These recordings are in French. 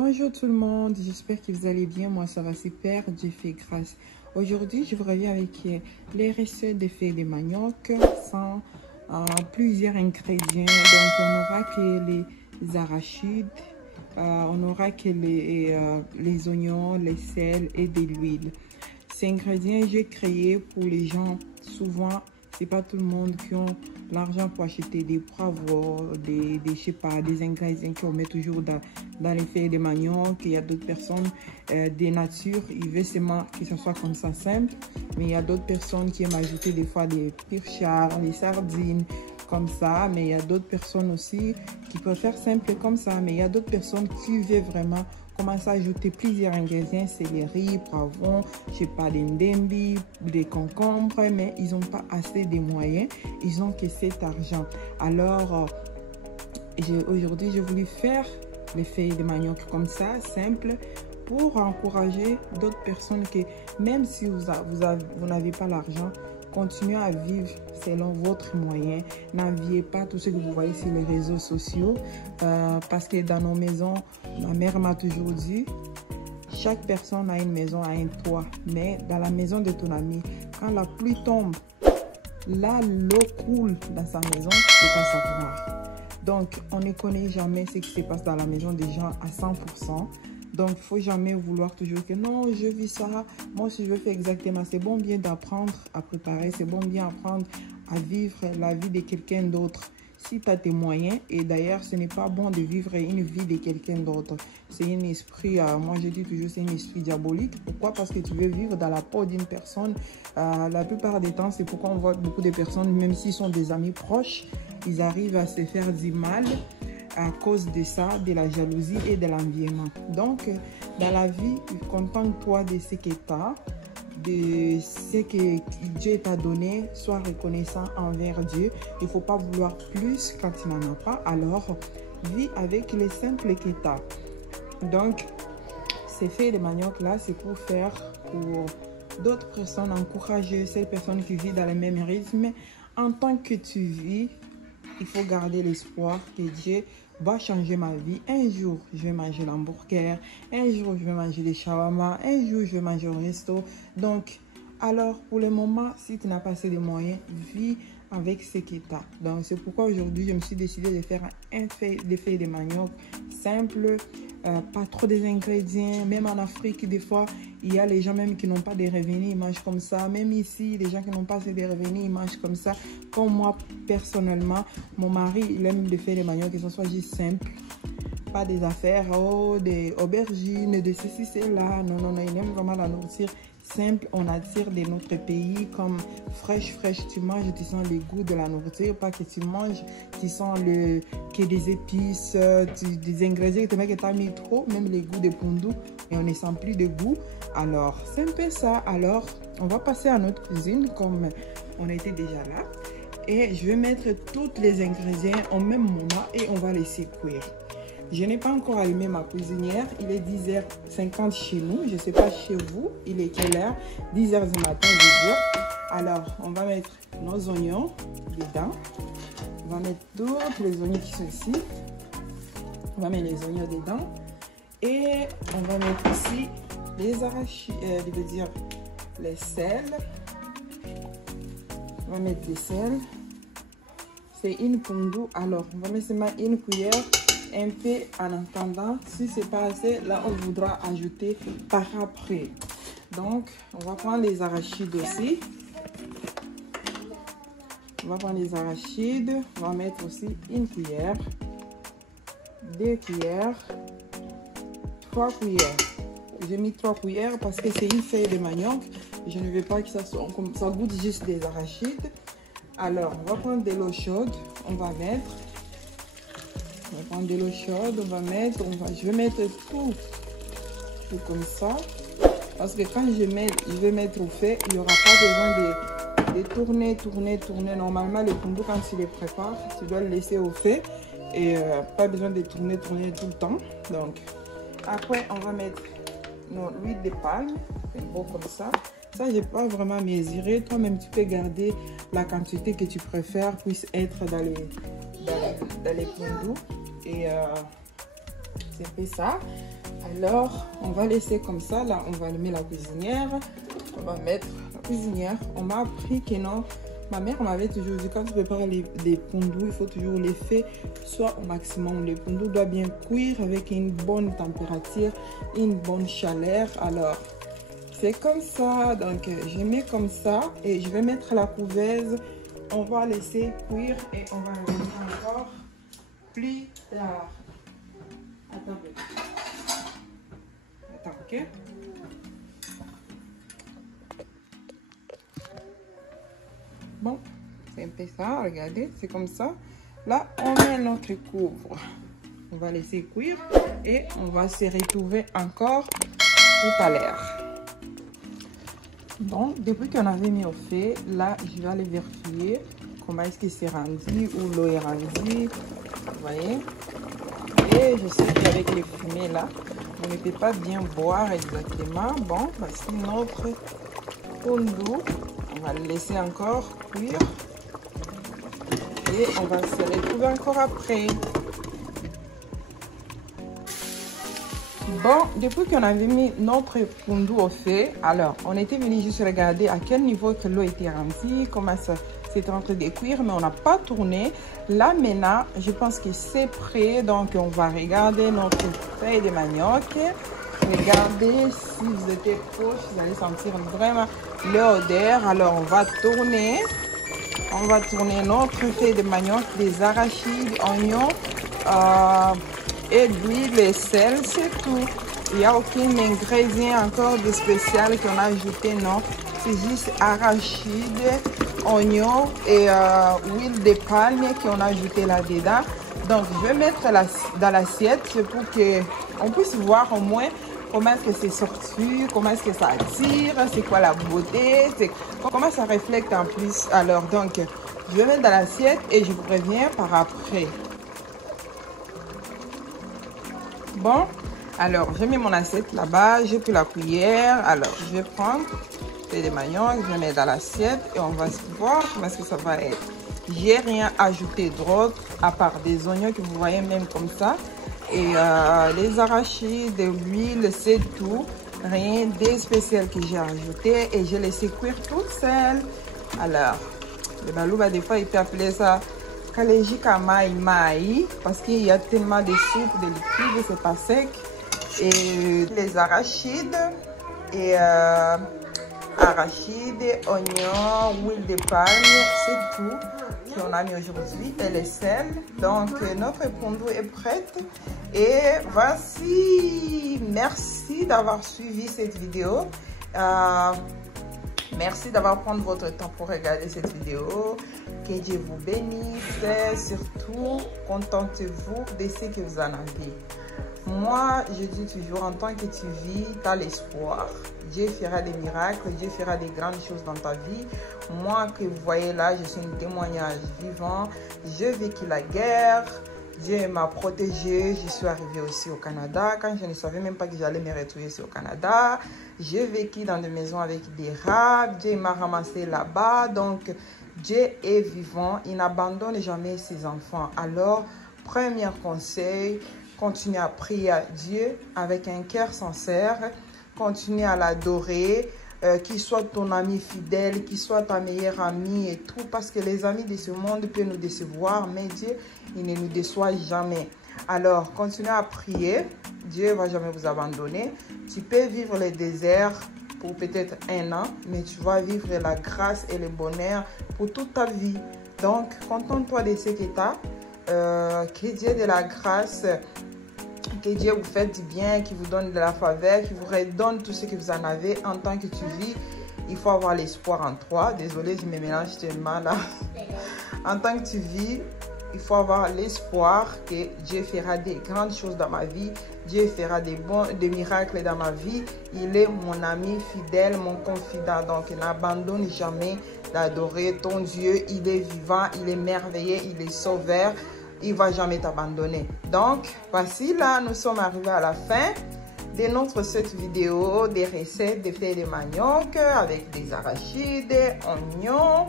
Bonjour tout le monde, j'espère que vous allez bien. Moi ça va super, Dieu fait grâce. Aujourd'hui je vous reviens avec les recettes de feuilles de manioc sans plusieurs ingrédients. Donc on n'aura que les arachides, on n'aura que les oignons, les sels et de l'huile. Ces ingrédients j'ai créé pour les gens. Souvent c'est pas tout le monde qui ont l'argent pour acheter des poivrons, je sais pas, des ingrédients qu'on met toujours dans les feuilles de manioc. Il y a d'autres personnes, des natures, ils veulent seulement que ce soit comme ça simple. Mais il y a d'autres personnes qui aiment ajouter des fois des pirchards, des sardines, comme ça. Mais il y a d'autres personnes aussi qui préfèrent simple comme ça. Mais il y a d'autres personnes qui veulent vraiment commencer à ajouter plusieurs ingrédients, céleri, poivron, je sais pas, des ndembi, des concombres, mais ils n'ont pas assez de moyens, ils ont que cet argent. Alors, aujourd'hui, j'ai voulu faire les feuilles de manioc comme ça, simple, pour encourager d'autres personnes que même si vous n'avez pas l'argent, continuez à vivre selon votre moyen. N'enviez pas tout ce que vous voyez sur les réseaux sociaux. Parce que dans nos maisons, ma mère m'a toujours dit, chaque personne a une maison, a un toit. Mais dans la maison de ton ami, quand la pluie tombe, là, l'eau coule dans sa maison, c'est pas savoir. Donc, on ne connaît jamais ce qui se passe dans la maison des gens à 100%. Donc, il ne faut jamais vouloir toujours que non, je vis ça, moi si je veux faire exactement. C'est bon bien d'apprendre à préparer, c'est bon bien apprendre à vivre la vie de quelqu'un d'autre. Si tu as tes moyens, et d'ailleurs, ce n'est pas bon de vivre une vie de quelqu'un d'autre. C'est un esprit, moi je dis toujours, c'est un esprit diabolique. Pourquoi? Parce que tu veux vivre dans la peau d'une personne. La plupart des temps, c'est pourquoi on voit beaucoup de personnes, même s'ils sont des amis proches, ils arrivent à se faire du mal à cause de ça, de la jalousie et de l'environnement. Donc, dans la vie, contente-toi de ce que tu as, de ce que Dieu t'a donné, sois reconnaissant envers Dieu. Il ne faut pas vouloir plus quand tu n'en as pas. Alors, vis avec les simples que tu as. Donc, ces feuilles de manioc là, c'est pour faire pour d'autres personnes, encourager ces personnes qui vivent dans le même rythme. En tant que tu vis, il faut garder l'espoir que Dieu va changer ma vie. Un jour, je vais manger l'hamburger. Un jour, je vais manger des shawarma. Un jour, je vais manger au resto. Donc, alors, pour le moment, si tu n'as pas assez de moyens, vis avec ce que tu as. Donc, c'est pourquoi aujourd'hui, je me suis décidé de faire des feuilles de manioc simple, pas trop des ingrédients. Même en Afrique, des fois, il y a les gens même qui n'ont pas de revenus, ils mangent comme ça. Même ici, les gens qui n'ont pas assez de revenus, ils mangent comme ça. Comme moi, personnellement, mon mari, il aime les feuilles de manioc, que ce soit juste simple. Pas des affaires, oh, des aubergines, de ceci, cela. Non, non, non, il aime vraiment la nourriture simple. On attire de notre pays comme fraîche, tu manges, tu sens le goût de la nourriture. Pas que tu manges, tu sens que des épices, des ingrédients que tu as mis trop, même les goûts de pondou, et on ne sent plus de goût. Alors, c'est un peu ça. Alors, on va passer à notre cuisine comme on était déjà là. Et je vais mettre tous les ingrédients au même moment et on va laisser cuire. Je n'ai pas encore allumé ma cuisinière. Il est 10h50 chez nous. Je ne sais pas chez vous. Il est quelle heure? 10h du matin, 10h. Alors, on va mettre nos oignons dedans. On va mettre tous les oignons qui sont ici. On va mettre les oignons dedans. Et on va mettre ici les arachides, je veux dire les sels. On va mettre des sels. C'est une pondou. Alors, on va mettre seulement une cuillère. Un peu en attendant, si c'est pas assez, là on voudra ajouter par après. Donc on va prendre les arachides aussi. On va prendre les arachides, on va mettre aussi une cuillère, 2 cuillères, 3 cuillères. J'ai mis 3 cuillères parce que c'est une feuille de manioc. Je ne veux pas que ça soit comme ça, goûte juste des arachides. Alors on va prendre de l'eau chaude, on va mettre. On va prendre de l'eau chaude, je vais mettre tout comme ça. Parce que quand je vais mettre au feu, il n'y aura pas besoin de tourner. Normalement, le pondou, quand tu le prépares, tu dois le laisser au feu. Et pas besoin de tourner tout le temps. Donc, après, on va mettre notre huile de palme, un beau comme ça. Ça, je n'ai pas vraiment mesuré. Toi-même, tu peux garder la quantité que tu préfères, puisse être dans les pondous. Et c'est fait ça. Alors, on va laisser comme ça. Là, on va allumer la cuisinière. On va mettre la cuisinière. On m'a appris que non. Ma mère m'avait toujours dit, quand tu prépares des pondous, il faut toujours les faire soit au maximum. Le pondou doit bien cuire avec une bonne température, une bonne chaleur. Alors, c'est comme ça. Donc, je mets comme ça et je vais mettre la couveuse. On va laisser cuire et on va revenir encore plus tard. Attends, ok? Bon, c'est un peu ça, regardez, c'est comme ça. Là, on met notre couvre. On va laisser cuire et on va se retrouver encore tout à l'heure. Bon, depuis qu'on avait mis au feu, là, je vais aller vérifier comment est-ce qu'il s'est rendu, où l'eau est rendue. Vous voyez? Et je sais qu'avec les fumées là, on ne peut pas bien boire exactement. Bon, voici notre pondou. On va le laisser encore cuire. Et on va se retrouver encore après. Bon, depuis qu'on avait mis notre pondou au feu, alors on était venu juste regarder à quel niveau que l'eau était rendue, comment ça c'était en train de cuire, mais on n'a pas tourné. Là maintenant, je pense que c'est prêt, donc on va regarder notre feuille de manioc. Regardez, si vous êtes proche, vous allez sentir vraiment l'odeur. Alors on va tourner. On va tourner notre feuille de manioc, des arachides, oignons et d'huile et sel, c'est tout. Il n'y a aucun ingrédient encore de spécial qu'on a ajouté, non. C'est juste arachides, oignons et huile de palme qu'on a ajouté là-dedans. Donc je vais mettre dans l'assiette pour qu'on puisse voir au moins comment est-ce que c'est sorti, comment est-ce que ça attire, c'est quoi la beauté, comment ça reflète en plus. Alors donc je vais mettre dans l'assiette et je vous reviens par après. Bon, alors j'ai mis mon assiette là-bas, j'ai pris la cuillère. Alors je vais prendre des manioc, je vais mettre dans l'assiette et on va voir comment est-ce que ça va être. J'ai rien ajouté d'autre à part des oignons que vous voyez même comme ça. Et les arachides, de l'huile, c'est tout. Rien de spécial que j'ai ajouté et j'ai laissé cuire toute seule. Alors, le balouba, des fois, il peut appeler ça kalejika mai parce qu'il y a tellement de soupe, de liquide, c'est pas sec. Et les arachides et arachides, oignons, huile de palme, c'est tout qu'on a mis aujourd'hui et le sel. Donc notre pondou est prête et voici. Merci d'avoir suivi cette vidéo. Merci d'avoir pris votre temps pour regarder cette vidéo. Que Dieu vous bénisse. Surtout, contentez-vous de ce que vous en avez. Moi, je dis toujours, en tant que tu vis, tu as l'espoir. Dieu fera des miracles, Dieu fera des grandes choses dans ta vie. Moi, que vous voyez là, je suis un témoignage vivant. J'ai vécu la guerre. Dieu m'a protégée. Je suis arrivée aussi au Canada quand je ne savais même pas que j'allais me retrouver ici au Canada. J'ai vécu dans des maisons avec des rats. Dieu m'a ramassé là-bas. Donc, Dieu est vivant. Il n'abandonne jamais ses enfants. Alors, premier conseil, continue à prier à Dieu avec un cœur sincère. Continue à l'adorer. Qu'il soit ton ami fidèle, qu'il soit ta meilleure amie et tout. Parce que les amis de ce monde peuvent nous décevoir. Mais Dieu, il ne nous déçoit jamais. Alors, continuez à prier. Dieu ne va jamais vous abandonner. Tu peux vivre le désert pour peut-être 1 an. Mais tu vas vivre la grâce et le bonheur pour toute ta vie. Donc, contente-toi de ce que tu as. Que Dieu de la grâce, que Dieu vous fasse du bien, qu'il vous donne de la faveur, qu'il vous redonne tout ce que vous en avez en tant que tu vis. Il faut avoir l'espoir en toi. Désolée, je me mélange tellement là. En tant que tu vis, il faut avoir l'espoir que Dieu fera des grandes choses dans ma vie. Dieu fera des miracles dans ma vie. Il est mon ami fidèle, mon confident. Donc, n'abandonne jamais d'adorer ton Dieu. Il est vivant, il est merveilleux, il est sauveur. Il ne va jamais t'abandonner. Donc, voici là, nous sommes arrivés à la fin de cette vidéo des recettes de feuilles de manioc avec des arachides, oignons.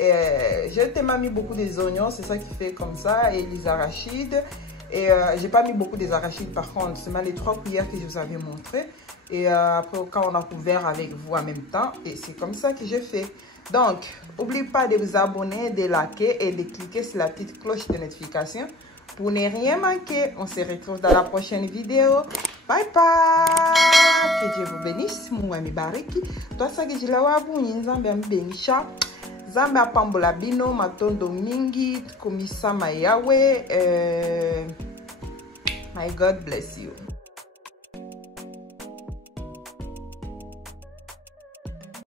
Je t'ai mis beaucoup des oignons, c'est ça qui fait comme ça, et les arachides. Et j'ai pas mis beaucoup des arachides par contre, c'est les 3 cuillères que je vous avais montré. Et après quand on a couvert avec vous en même temps, et c'est comme ça que je fais. Donc n'oubliez pas de vous abonner, de liker et de cliquer sur la petite cloche de notification pour ne rien manquer. On se retrouve dans la prochaine vidéo. Bye bye. Que Dieu vous bénisse. Mungu amibariki. Toi ça que jila wabu nzambe ambenisha. Nzambe apambola bino matondo mingi komisama yawe. My God bless you.